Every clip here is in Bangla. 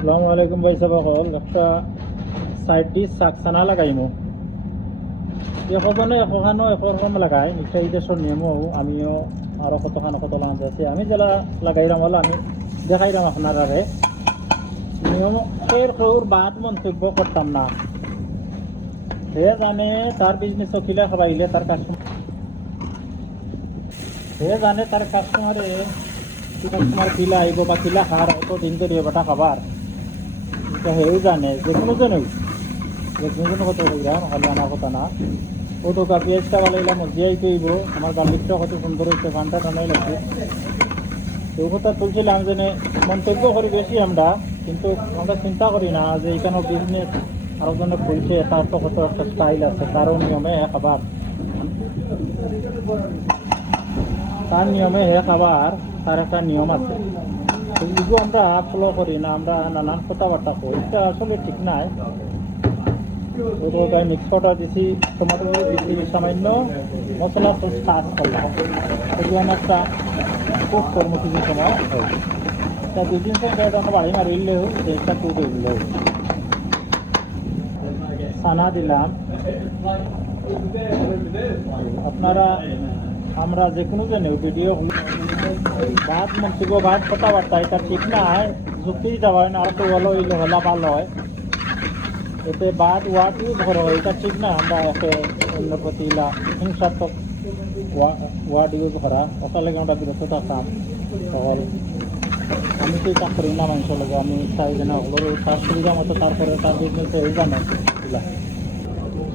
আসসালামু আলাইকুম ভাই সাহেব, একটা সাইড ডিশ সাকসানা লাগাইমু এখনো এখনো একরকম লাগাই নিশ্চয় এই দেশের নিয়মও আমিও আরো কতখানো কত লাগাতে আছি আমি যারা লাগাইলাম হলো আমি দেখাইলাম আপনারা নিয়ম এর কেউর বাদ মন্তব্য করতাম না। সে জানে তার বিজনেস খিলা খাবাইলে তার কাস্টমার, সে জানে তার কাস্টমার খিলা আইব বা খিলা খার অত দিন ধরে বেটা খাবার এটা হেও জানে যে কোনো জনেই যে কোনো কথা বললাম হলে আমার কথা না ও তো পেঁয়াজটা বানাইলাম জিয়াই কইব আমার গার্লিকটা কত সুন্দর হচ্ছে গানটা টানাই লাগছে তো কথা তুলছিলাম যে মন্তব্য করি বেশি আমরা, কিন্তু আমরা চিন্তা করি না যে এখানে বিজনেস আরো জনে খুলছে তার তো কত একটা স্টাইল আছে, কারণ নিয়মে খাবার তার নিয়মে খাবার তার একটা নিয়ম আছে, এগুলো আমরা ফলো করি না, আমরা নানান কথাবার্তা করি, এটা আসলে ঠিক নাই। মিক্স কটা দিছি টমেটো দিছি সামান্য মশলা তো কাজ করলাম এগুলো একটা কুক করবো কিছু সময় তা 2-3 সেকেন্ড আমরা বাড়ি মারিলেও টেস্টটা কুক হয়ে দিলেও ছানা দিলাম। আপনারা আমরা যে কোনো জেনেও ভিডিও বাদ মন্তব্য বাদ কথাবার্তা এটা ঠিক নাই, যুক্তি দেওয়া হয় না আর তো ভালো হইলে হলা ভালো হয়, এতে বাদ ওয়ার্ড ইউজ করা হয় এটা ঠিক না। আমরা একে অন্য প্রতি হিংসাত্মক ওয়ার্ড ইউজ করা ওখানে আমরা বিরত থাকতাম তখন আমি তো এটা করি না মানুষের লগে, আমি চাই যে না ওগুলো তার সুবিধা মতো তারপরে তার বিজনেস হয়ে জানে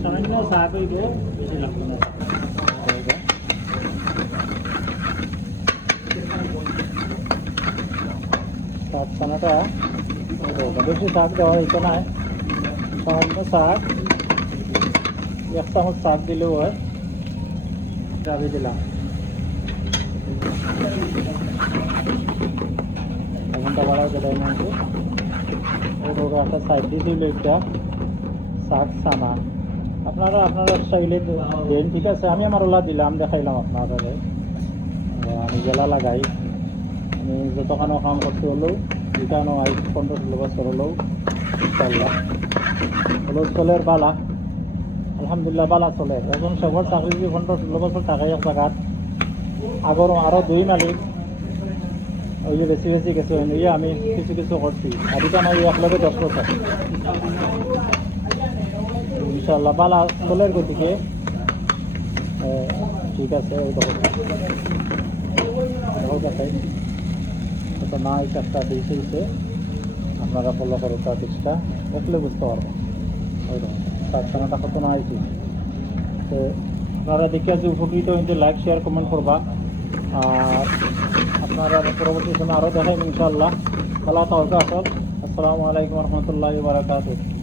সামান্য চা করব বেশি লাগবে না। চানাটা বেশি শাক দেওয়া হয়েছে না, সামান্য শাক 1 চামচ শাক দিলেও হয়, যাবে দিলাম এখনটা বাড়াই দেয় না একটা সাইড দিয়ে দিল এটা শাক ছানা আপনারা স্টাইলে দেন, ঠিক আছে। আমি আমার ওলা দিলাম দেখাইলাম আপনারা, আমি জেলা লাগাই আমি যতখানো কাম করতে হলেও এখানো 15-16 বছর হলেও ইনশাল্লাহ হলো চলের বালা আলহামদুলিল্লাহ বালা চলে। এখন সবর চাকরি 15-16 বছর টাকাই এক জায়গাত আগর আরও 2 মালিক ওই যে বেশি বেশি কিছু নিয়ে আমি কিছু কিছু করছি আর এটা আমার 1 লগে 10 বছর ইনশাল্লাহ বালা চলের গতিকে ঠিক আছে। ওই দেখো না এটা একটা দিয়েছে আপনারা ফলো করো তার ডিশটা দেখলে বুঝতে পারবেন ওই দেখো তার খানাটা কত না হয়েছে। তো আপনারা দেখে আছি উপকৃত হইতে লাইক শেয়ার কমেন্ট করবা, আর আপনারা পরবর্তী সময় আরও দেখাবেন ইনশাআল্লাহ। আল্লাহ তাআলা আসসালামু আলাইকুম ওয়া রাহমাতুল্লাহি ওয়া বারাকাতুহু।